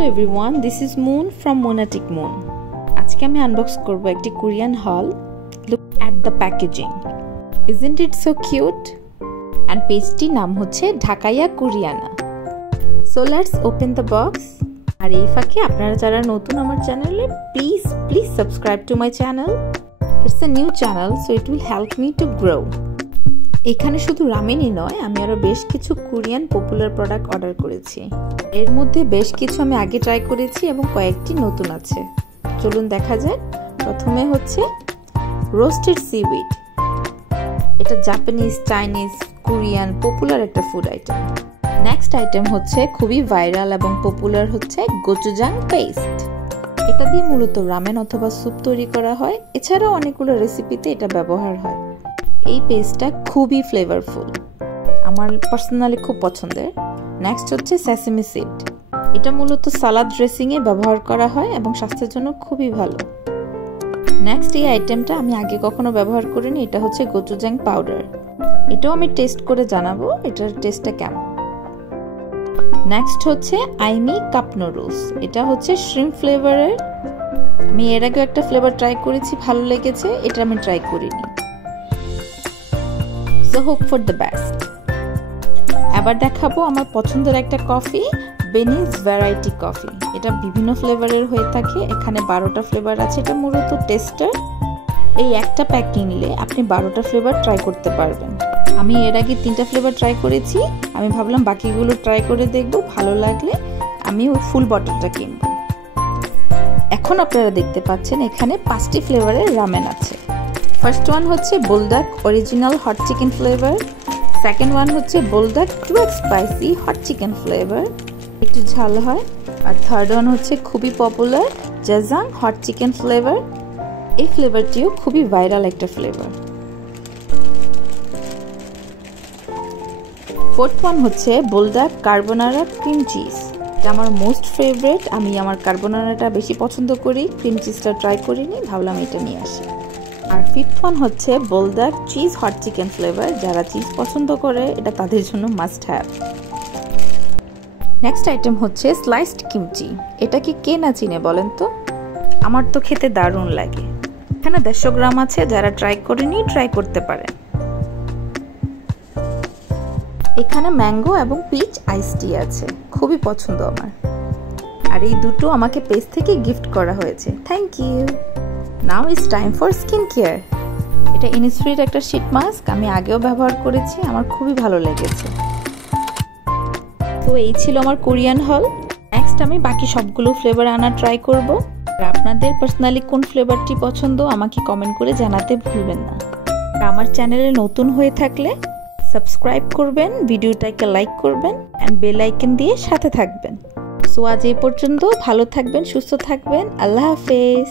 Hello everyone, this is Moon from Monatic Moon. আজকে আমি unbox করব একটি কোরিয়ান হল. Look at the packaging. Isn't it so cute? And পেজটি নাম হচ্ছে ঢাকাইয়া কোরিয়ানা. So let's open the box. আর এই ফাঁকে আপনারা যারা নতুন আমার চ্যানেলে please subscribe to my channel. It's a new channel so it will help me to grow. এখানে শুধু রামেনই নয়, আমি আরো বেশ কিছু কোরিয়ান পপুলার প্রোডাক্ট অর্ডার করেছি. এর মধ্যে বেশ কিছু আমি আগে ট্রাই করেছি এবং কয়েকটি নতুন আছে. চলুন দেখা যাক. প্রথমে হচ্ছে রোস্টেড সিউইড. এটা জাপানিজ, চাইনিজ, কোরিয়ান পপুলার একটা ফুড আইটেম. নেক্সট আইটেম হচ্ছে খুবই ভাইরাল এবং পপুলার হচ্ছে গোচুজাং পেস্ট. এটা দিয়ে মূলত রামেন অথবা স্যুপ তৈরি করা হয়. এছাড়াও অনেকগুলো রেসিপিতে এটা ব্যবহার হয়. এই পেস্টটা খুবই ফ্লেভারফুল, আমার পার্সোনালি খুব পছন্দের. নেক্সট হচ্ছে সেসেমি সিড. এটা মূলত সালাদ ড্রেসিংয়ে ব্যবহার করা হয় এবং স্বাস্থ্যের জন্য খুবই ভালো. নেক্সট এই আইটেমটা আমি আগে কখনো ব্যবহার করিনি. এটা হচ্ছে গোচুজাং পাউডার. এটাও আমি টেস্ট করে জানাবো এটার টেস্টটা কেমন. নেক্সট হচ্ছে আইমি কাপ নুডলস. এটা হচ্ছে শ্রিম্প ফ্লেভারের. আমি এর আগে একটা ফ্লেভার ট্রাই করেছি, ভালো লেগেছে. এটা আমি ট্রাই করিনি. So hope for the best. এবার দেখাবো আমার পছন্দের একটা কফি, বেনিজ ভ্যারাইটি কফি. এটা বিভিন্ন ফ্লেভারের হয়ে থাকে. এখানে 12টা ফ্লেভার আছে. এটা মূলত টেস্টার. এই একটা প্যাক কিনলে আপনি 12টা ফ্লেভার ট্রাই করতে পারবেন. আমি এর আগে 3টা ফ্লেভার ট্রাই করেছি. আমি ভাবলাম বাকিগুলো ট্রাই করে দেখব, ভালো লাগলে আমি ওই ফুল বটলটা কিনব. এখন আপনারা দেখতে পাচ্ছেন এখানে 5টি ফ্লেভারের রামেন আছে. ফার্স্ট ওয়ান হচ্ছে Buldak original hot chicken flavour. Second one হচ্ছে Buldak true spicy hot chicken flavour, একটু ঝাল হয়. আর থার্ড ওয়ান হচ্ছে খুবই popular Jjajang hot chicken flavour. এই ফ্লেভারটিও খুবই ভাইরাল একটা ফ্লেভার. ফোর্থ ওয়ান হচ্ছে বুলডাক কার্বোনারা ক্রিম চিজ. এটা আমার মোস্ট ফেভারিট. আমি আমার কার্বোনারাটা বেশি পছন্দ করি. ক্রিম চিজটা ট্রাই করিনি, ভাবলাম এটা নিয়ে আসি. আর ফিফথ ওয়ান হচ্ছে Buldak cheese hot chicken flavour. যারা চিজ পছন্দ করে এটা তাদের জন্য মাস্ট হ্যাভ. নেক্সট আইটেম হচ্ছে স্লাইসড কিমচি. এটা কি কে না চিনে বলেন তো? আমার তো খেতে দারুণ লাগে. এখানে 150 গ্রাম আছে. যারা ট্রাই করেনি ট্রাই করতে পারেন. এখানে ম্যাঙ্গো এবং পিচ আইস টি আছে, খুবই পছন্দ আমার. আর এই দুটো আমাকে পেজ থেকে গিফট করা হয়েছে. Thank you. Now it's time for skin care. এটা ইনিসফ্রির একটা শীট মাস্ক. আমি আগেও ব্যবহার করেছি, আমার খুবই ভালো লেগেছে. তো এই ছিল আমার কোরিয়ান হল. নেক্সট আমি বাকি সবগুলো ফ্লেভার আনা ট্রাই করব. আর আপনাদের পার্সোনালি কোন ফ্লেভারটি পছন্দ আমাকে কমেন্ট করে জানাতে ভুলবেন না. আর আমার চ্যানেলে নতুন হয়ে থাকলে সাবস্ক্রাইব করবেন, ভিডিওটাকে লাইক করবেন এন্ড বেল আইকন দিয়ে সাথে থাকবেন. সো আজ এই পর্যন্ত. ভালো থাকবেন, সুস্থ থাকবেন. আল্লাহ হাফেজ.